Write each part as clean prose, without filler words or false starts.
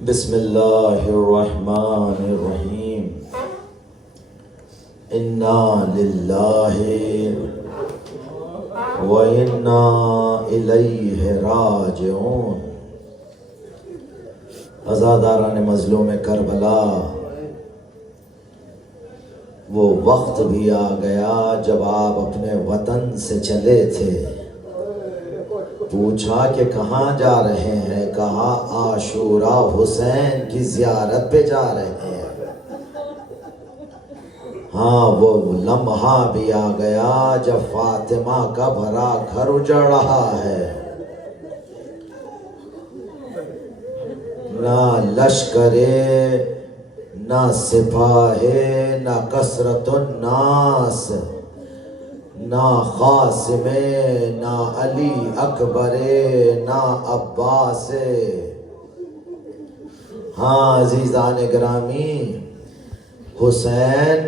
بسم اللہ الرحمن الرحیم انا للہ و انا الیہ راجعون۔ عزاداران مظلوم کربلا، وہ وقت بھی آ گیا جب آپ اپنے وطن سے چلے تھے۔ پوچھا کہ کہاں جا رہے ہیں؟ کہا عاشورہ حسین کی زیارت پہ جا رہے ہیں۔ ہاں، وہ لمحہ بھی آ گیا جب فاطمہ کا بھرا گھر اجڑ رہا ہے۔ نہ لشکرے، نہ سپاہے، نہ کثرت الناس، نہ قاسم، نہ علی اکبر، نہ عباس۔ ہاں عزیزان گرامی، حسین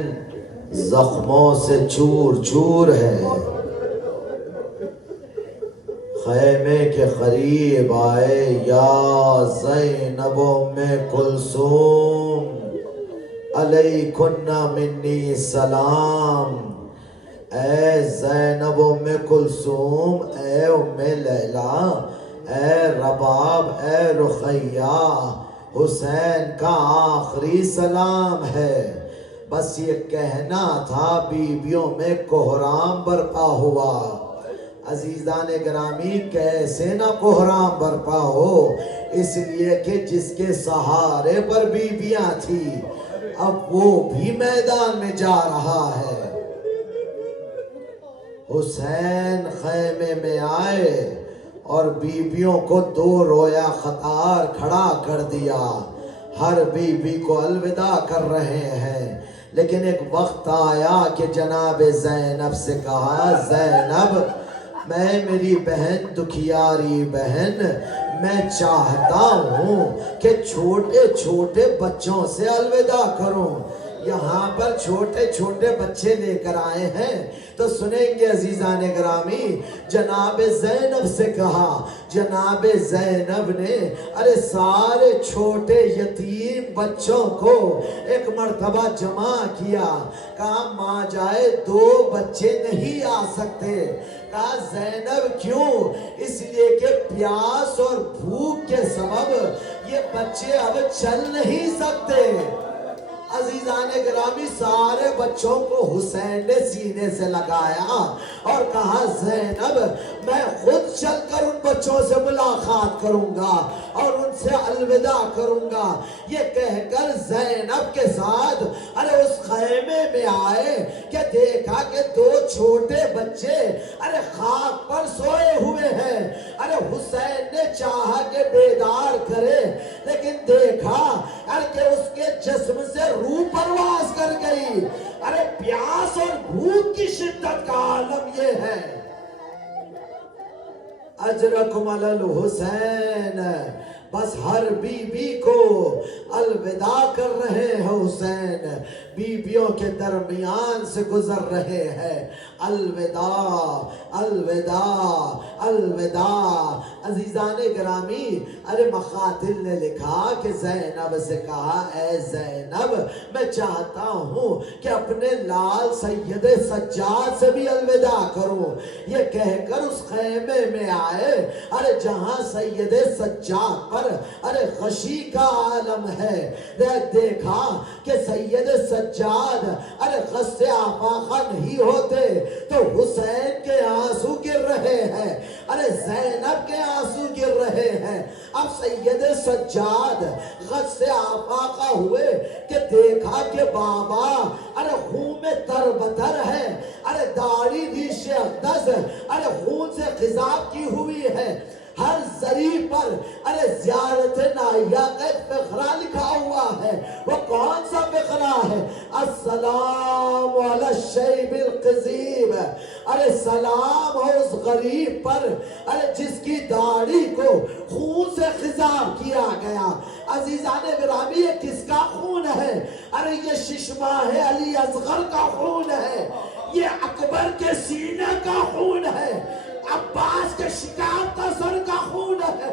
زخموں سے چور چور ہے۔ خیمے کے قریب آئے، یا زینب ام کلثوم علیکن منی سلام۔ اے زینب ام کلثوم، اے ام لیلا، اے رباب، اے رقیہ، حسین کا آخری سلام ہے۔ بس یہ کہنا تھا، بیویوں میں کوہرام برپا ہوا۔ عزیزان گرامی، کیسے نہ کوہرام برپا ہو، اس لیے کہ جس کے سہارے پر بیویاں تھی، اب وہ بھی میدان میں جا رہا ہے۔ حسین خیمے میں آئے اور بیویوں کو دو رویا قطار کھڑا کر دیا۔ ہر بیوی کو الوداع کر رہے ہیں، لیکن ایک وقت آیا کہ جناب زینب سے کہا، زینب، میں میری بہن، دکھیاری بہن، میں چاہتا ہوں کہ چھوٹے چھوٹے بچوں سے الوداع کروں۔ یہاں پر چھوٹے چھوٹے بچے لے کر آئے ہیں، تو سنیں گے عزیزان گرامی۔ جناب زینب سے کہا، جناب زینب نے سارے چھوٹے یتیم بچوں کو ایک مرتبہ جمع کیا۔ کہا ماں جائے، دو بچے نہیں آ سکتے۔ کہا زینب کیوں؟ اس لیے کہ پیاس اور بھوک کے سبب یہ بچے اب چل نہیں سکتے۔ عزیزان گرامی، سارے بچوں کو حسین نے سینے سے لگایا اور کہا، زینب، میں خود چل کر ان بچوں سے ملاقات کروں گا اور ان سے الوداع کروں گا۔ یہ کہہ کر زینب کے ساتھ اس خیمے میں آئے کہ دیکھا کہ دو چھوٹے بچے خاک پر سوئے ہوئے ہیں۔ حسین نے چاہا کہ بیدار کرے، لیکن دیکھا کہ اس کے جسم سے روح پرواز کر گئی۔ پیاس اور بھوک کی شدت کا عالم یہ ہے۔ اجرکم علی الحسین، بس ہر بی بی کو الوداع کر رہے ہیں حسین، بیویوں کے درمیان سے گزر رہے ہیں۔ الوداع، الوداع، الوداع۔ عزیزان گرامی، مقاتل نے لکھا کہ زینب سے کہا، اے زینب، میں چاہتا ہوں کہ اپنے لال سید سجاد سے بھی الوداع کروں۔ یہ کہہ کر اس خیمے میں آئے، جہاں سید سجاد پر غشی کا عالم ہے۔ دیکھا کہ سید سجاد غص سے آفاقہ نہیں ہوتے، تو حسین کے آنسو گر رہے ہیں، زینب کے آنسو گر رہے ہیں۔ اب سید سجاد غص سے آفاقہ ہوئے کہ دیکھا کہ بابا خون میں تربتر ہے، داڑھی ریش اقدس خون سے خضاب کی ہوئی ہے۔ ہر ذریع پر زیارت نائیہ کا ایک فقرہ لکھا ہوا ہے۔ وہ کون سا فقرہ ہے؟ السلام علی الشیب القضیب، سلام ہو اس غریب پر جس کی داڑھی کو خون سے خضاب کیا گیا۔ عزیزان گرامی، یہ کس کا خون ہے؟ یہ ششماہ علی اصغر کا خون ہے، یہ اکبر کے سینے کا خون ہے، عباس کے شکایت کا سر کا خون ہے۔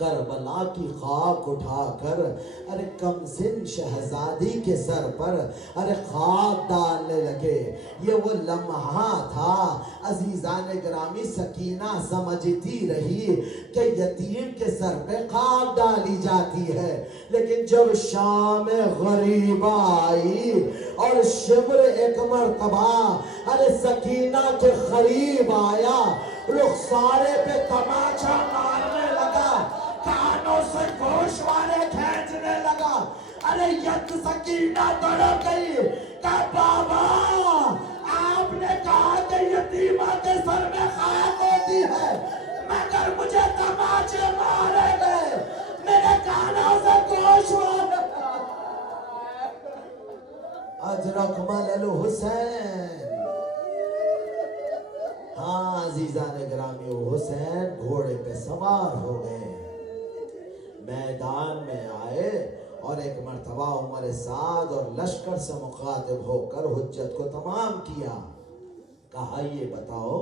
کربلا کی خاک اٹھا کر ارے کم سن شہزادی کے سر پر ارے خاک ڈالنے لگے. یہ وہ لمحہ تھا عزیزان گرامی سکینہ سمجھتی رہی کہ یتیم کے سر پہ خاک ڈالی جاتی ہے، لیکن جب شام غریبہ آئی اور شمر ایک مرتبہ ارے سکینہ کے قریب آیا، رخسارے پہ تماچا مارنے لگا، کانوں سے گوشوارے کھینچنے لگا. ارے ید سکینہ تڑپ گئی کہ بابا آپ نے کہا کہ یتیمہ کے سر میں خاک ہوتی ہے، مگر مجھے تماچے مارے گئے، میرے کانوں سے گوشوارے. اجرکمل الحسین. ہاں عزیزان گرامی حسین گھوڑے پہ سوار ہو گئے، میدان میں آئے اور ایک مرتبہ عمر سعد اور لشکر سے مخاطب ہو کر حجت کو تمام کیا. کہا یہ بتاؤ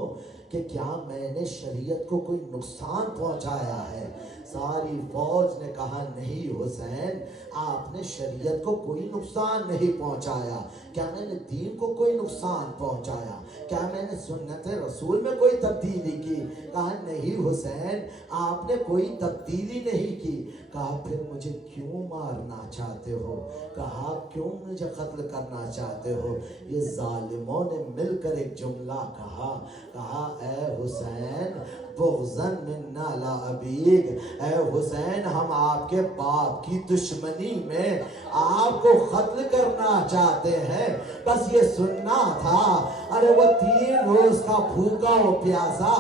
کہ کیا میں نے شریعت کو کوئی نقصان پہنچایا ہے؟ ساری فوج نے کہا نہیں حسین، آپ نے شریعت کو کوئی نقصان نہیں پہنچایا. کیا میں نے دین کو کوئی نقصان پہنچایا؟ کیا میں نے سنت رسول میں کوئی تبدیلی کی؟ کہا نہیں حسین، آپ نے کوئی تبدیلی نہیں کی. کہا پھر مجھے کیوں مارنا چاہتے ہو؟ کہا کیوں مجھے قتل کرنا چاہتے ہو؟ یہ ظالموں نے مل کر ایک جملہ کہا اے حسین بغضاً منا لا ابیک، اے حسین ہم آپ کے باپ کی دشمنی میں آپ کو قتل کرنا چاہتے ہیں، بس یہ سننا تھا. ارے وہ 3 روز کا بھوکا و پیاسا،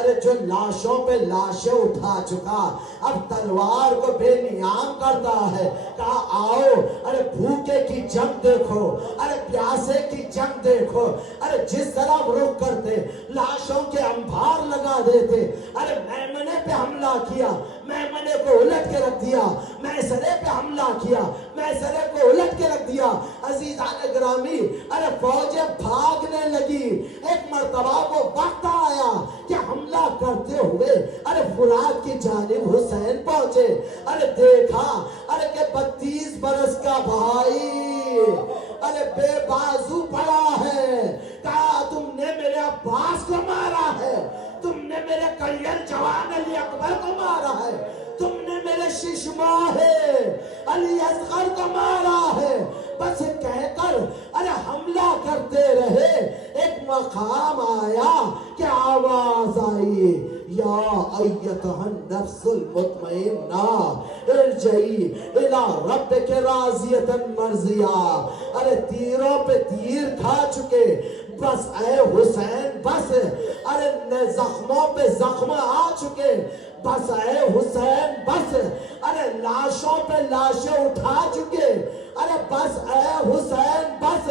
ارے جو لاشوں پہ لاشیں اٹھا چکا، اب تلوار کو بے نیام کرتا ہے. کہا آؤ ارے بھوکے کی جنگ دیکھو، ارے پیاسے کی جنگ دیکھو. ارے جس طرح رخ کرتے لاشوں کے انبار لگا دیتے. ارے میمنے پہ حملہ کیا، میمنے کو الٹ کے رکھ دیا، میسرے پہ حملہ کیا، میسرے کو الٹ کے رکھ دیا. عزیزان گرامی ارے فوجیں بھاگنے لگی. ایک مرتبہ وہ وقت آیا کہ حملہ کرتے ہوئے ارے فرات کی جانب حسین پہنچے. ارے دیکھا ارے کہ 32 برس کا بھائی ارے بے بازو پڑا ہے. کہا تم نے میرے عباس کو مارا ہے، تم نے میرے کلیل جوان علی اکبر کو مارا ہے، تم نے میرے ششماہ علی اصغر کو مارا ہے. بس کہہ کر ارے حملہ کرتے رہے. ایک مقام آیا کہ آواز آئی یا ایتھا النفس المطمئنہ ارجعی الی ربک راضیۃ مرضیہ. ارے تیروں پہ تیر کھا چکے، بس اے حسین بس. ارے زخموں پہ زخم آ چکے، بس اے حسین بس. ارے لاشوں پہ لاشیں اٹھا چکے، ارے بس اے حسین بس.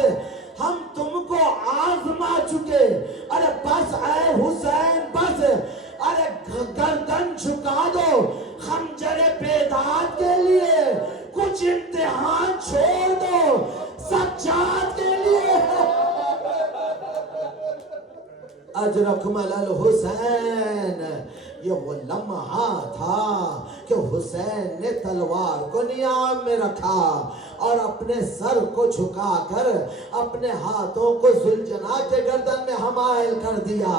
ہم تم کو آزما چکے، ارے بس اے حسین بس. ارے گردن جھکا دو خنجر بیداد کے لیے، کچھ امتحان چھوڑ دو سجاد کے لیے. اجرکمل الحسین. یہ وہ لمحہ تھا کہ حسین نے تلوار کو نیام میں رکھا اور اپنے سر کو جھکا کر اپنے ہاتھوں کو ذوالجناح کے گردن میں حمائل کر دیا.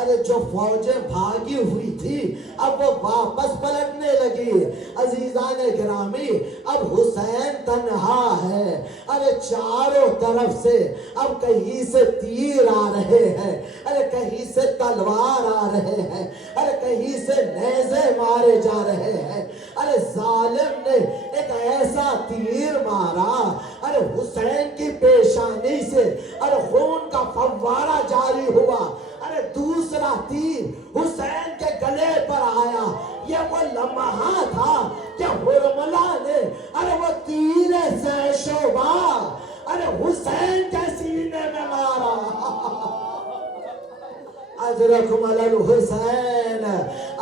ارے جو فوجیں بھاگی ہوئی تھی اب وہ واپس پلٹنے لگی. عزیزان گرامی اب حسین تنہا ہے. ارے چاروں طرف سے اب کہیں سے تیر آ رہے ہیں، ارے کہیں سے تلوار آ رہے ہیں، ارے کہیں سے نیزے مارے جا رہے ہیں. ارے ظالم نے ایک ایسا تیر مارا ارے حسین کی پیشانی سے ارے خون کا فوارہ جاری ہوا. ارے دوسرا تیر حسین کے گلے پر آیا. یہ وہ لمحہ تھا کہ حرملہ نے ارے وہ تیر سے شوبہ ارے حسین کے سینے میں مارا. اجرکمل الحسین.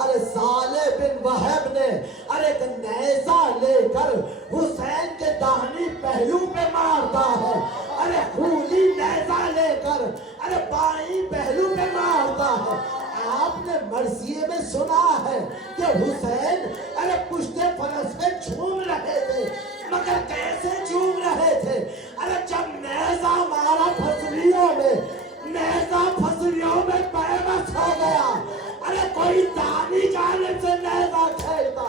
ارے صالح بن وہب نے ارے ایک نیزہ لے کر حسین کے داہنی پہلو پہ مارتا ہے. ارے خولی نیزہ لے کر ارے بائیں پہلو پہ مارتا ہے. آپ نے مرثیے میں سنا ہے کہ حسین ارے پشت فرس میں جھوم رہے تھے، مگر کیسے جھوم رہے تھے؟ ارے جب نیزہ مارا پھسلیوں میں، نیزہ پھسلیوں میں بے بس ہو گیا۔ ارے کوئی دانی جانب سے نیزہ کھیلتا،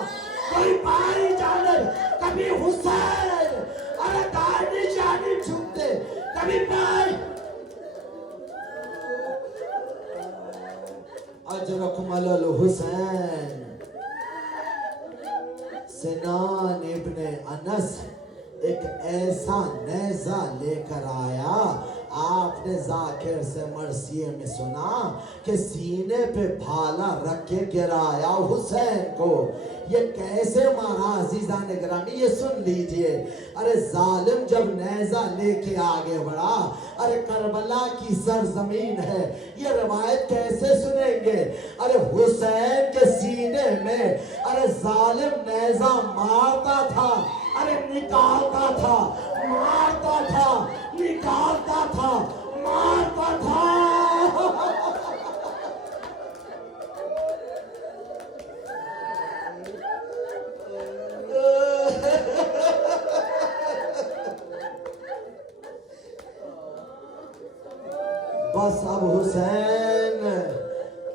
کوئی باری جانب، کبھی حسین ارے دانی جانب جھومتے، کبھی باری۔ اجرکم علی الحسین۔ سنان ابن انس ایک ایسا نیزہ لے کر آیا، آپ نے ذاکر سے مرثیے میں سنا کہ سینے پہ بھالا رکھ کے گرایا حسین کو۔ یہ کیسے مارا عزیزان گرامی، یہ سن لیجئے۔ ارے ظالم جب نیزہ لے کے آگے بڑھا، ارے کربلا کی سرزمین ہے، یہ روایت کیسے سنیں گے؟ ارے حسین کے سینے میں ارے ظالم نیزہ مارتا تھا، ارے نکالتا تھا، مارتا تھا، نکالتا تھا، مارتا تھا۔ بس اب حسین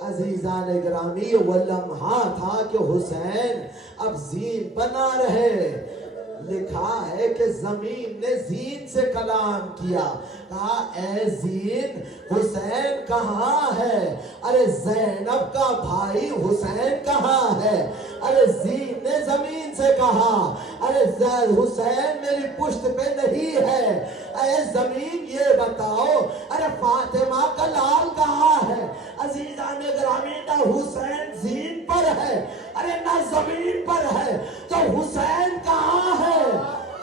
عزیزان گرامی وہ لمحہ تھا کہ حسین اب زین بنا رہے۔ لکھا ہے کہ زمین نے زین سے کلام کیا، کہا اے زین حسین کہاں ہے؟ ارے زینب کا بھائی حسین کہاں ہے؟ ارے زین نے زمین سے کہا ارے حسین میری پشت پہ نہیں ہے، اے زمین یہ بتاؤ ارے فاطمہ کا لال کہاں ہے؟ عزیزان گرامی نہ حسین زین پر ہے، ارے نہ زمین پر ہے، تو حسین کہاں ہے؟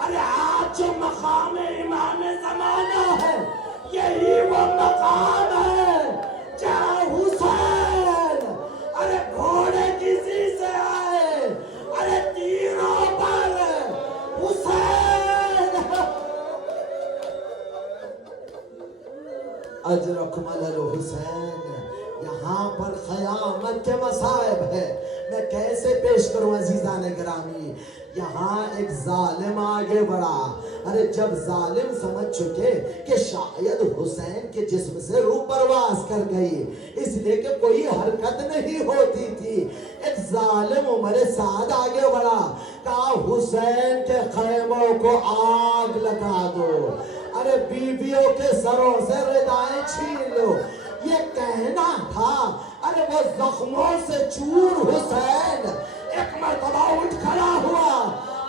ارے آج جو مقام امام زمانہ ہے، یہی وہ مقام ہے جہاں حسین ارے گھوڑے کسی سے آئے، ارے تیروں پر حسین۔ اجرکم علی الحسین۔ یہاں پر قیامت کے مصائب ہے، میں کیسے پیش کروں عزیزان گرامی؟ یہاں ایک ظالم آگے بڑھا، ارے جب ظالم سمجھ چکے کہ شاید حسین کے جسم سے روح پرواز کر گئی، اس لیے کہ کوئی حرکت نہیں ہوتی تھی، ایک ظالم عمر سعد آگے بڑھا، کہا حسین کے خیموں کو آگ لگا دو، ارے بیویوں کے سروں سے ردائیں چھین لو۔ یہ کہنا تھا، ارے وہ زخموں سے چور حسین ایک مرتبہ اٹھ کھڑا ہوا،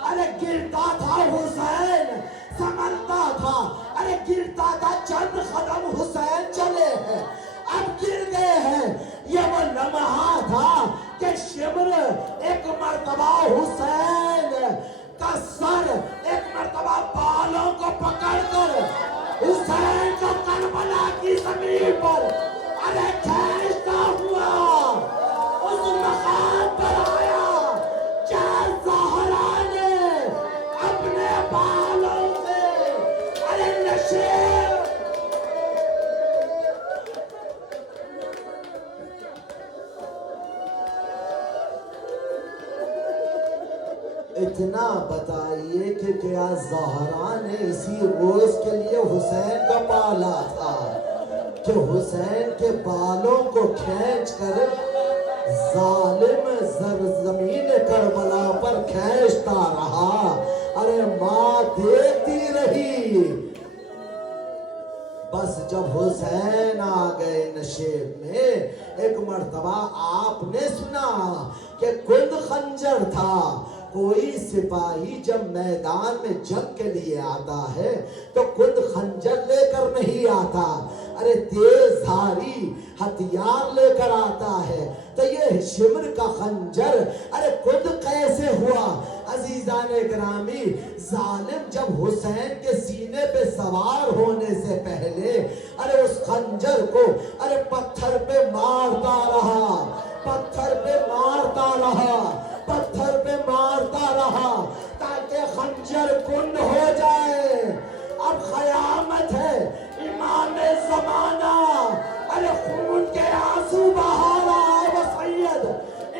ارے گرتا تھا حسین، سنبھلتا تھا، ارے گرتا تھا، چند قدم حسین چلے ہیں، اب گر گئے ہیں۔ یہ وہ لمحہ تھا کہ شمر ایک مرتبہ حسین کا سر ایک مرتبہ بالوں کو پکڑ کر حسین کو کربلا کی زمین پر ارے کھینچتا ہوا اس مقام پر آیا جہاں زہرا نے اپنے بالوں سے ارے نشیر اتنا بتائیے کہ کیا زہرا نے اسی روز کے لیے حسین کا پالا تھا کہ حسین کے بالوں کو کھینچ کر ظالم زمین کربلا پر کھینچتا رہا، ارے ماں دیکھتی رہی۔ بس جب حسین آ گئے نشیب میں، ایک مرتبہ آپ نے سنا کہ کند خنجر تھا۔ کوئی سپاہی جب میدان میں جنگ کے لیے آتا ہے تو خود خنجر لے کر نہیں آتا، ارے تیز دھاری ہتھیار لے کر آتا ہے۔ تو یہ شمر کا خنجر ارے خود کیسے ہوا؟ عزیزان گرامی، ظالم جب حسین کے سینے پہ سوار ہونے سے پہلے ارے اس خنجر کو ارے پتھر پہ مارتا رہا، پتھر پہ مارتا رہا، پتھر پہ مارتا رہا تاکہ خنجر کن ہو جائے۔ اب قیامت ہے، امام زمانہ ارے خون کے آنسو بہا رہا ہے، وہ سید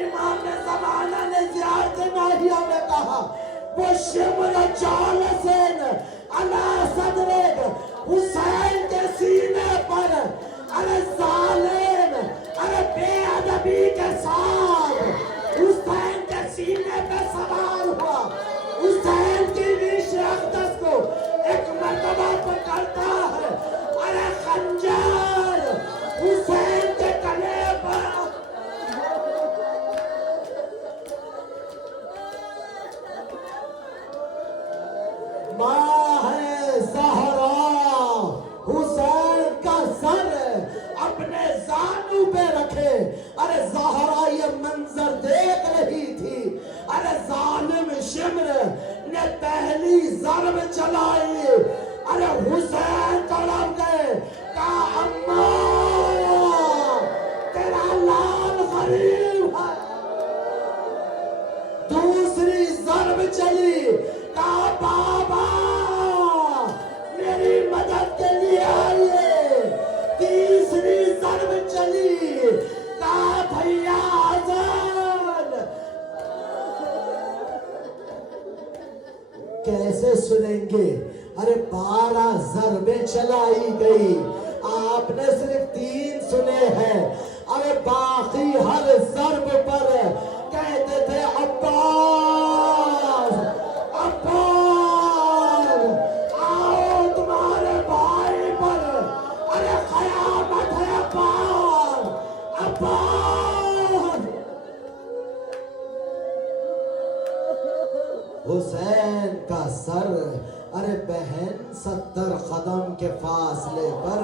امام زمانہ نے زیارت وہ شمر جالسن علی صدرک حسین کے سینے پر ارے ظالم ارے بے ادبی کے ساتھ حسین کے سینے پہ سوار ہوا، حسین کی ریش اقدس کو ایک مرتبہ پکڑتا ہے، ارے خنجر حسین کے گلے پر ماں ہے زہرا حسین کا سر اپنے زانو پہ رکھے، ارے زہرا یہ منظر دیکھ رہی تھی، ارے ظالم شمر نے پہلی ضرب چلائی، ارے حسین تڑپ گئے، کہا اماں تیرا لال غریب ہے، دوسری ضرب چلی، کہا بابا میری مدد کے لیے آئیے، تیسری ضرب چلی، کہا بھیا آزان، کیسے سنیں گے؟ ارے 12 ضربیں چلائی گئی، آپ نے صرف 3 سنے ہیں، ارے باقی ہر ضرب پر کہتے تھے عباس عباس آؤ تمہارے بھائی پر ارے قیامت ہے، عباس عباس۔ حسین کا سر ارے بہن 70 قدم کے فاصلے پر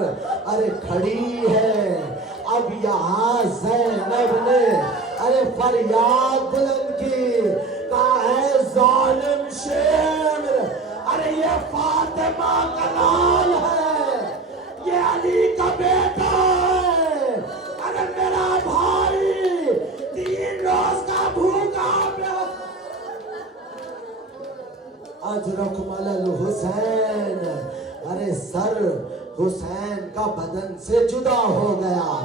ارے کھڑی ہے، اب یہاں زینب نے ارے فریاد بلند کی، کہا ہے ظالم شمر، ارے یہ فاطمہ کا لال ہے، یہ علی کا بیٹا ہے، ارے میرا بھائی 3 روز کا بھوکا پیاسا، اجرکم علی الحسین، ارے سر حسین کا بدن سے جدا ہو گیا،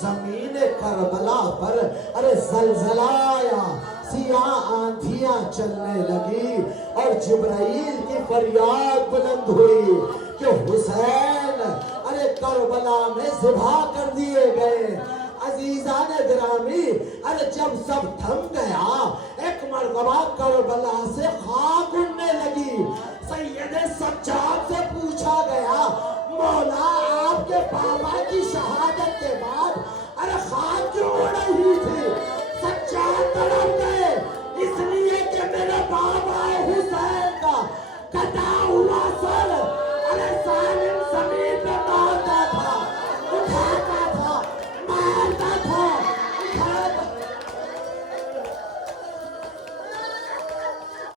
زمین کربلا پر ارے زلزلہ آیا، سیاہ آندھیاں چلنے لگی اور جبرائیل کی فریاد بلند ہوئی کہ حسین ارے کربلا میں ذبح کر دیے گئے۔ عزیزان گرامی، ارے جب سب تھم گیا، ایک مرتبہ کربلا سے خاک اڑنے لگی، سید سجاد سے پوچھا گیا مولا آپ کے بابا کی شہادت کے بعد ارے خاک کیوں اڑ رہی تھی؟ سجاد تڑپ گئے،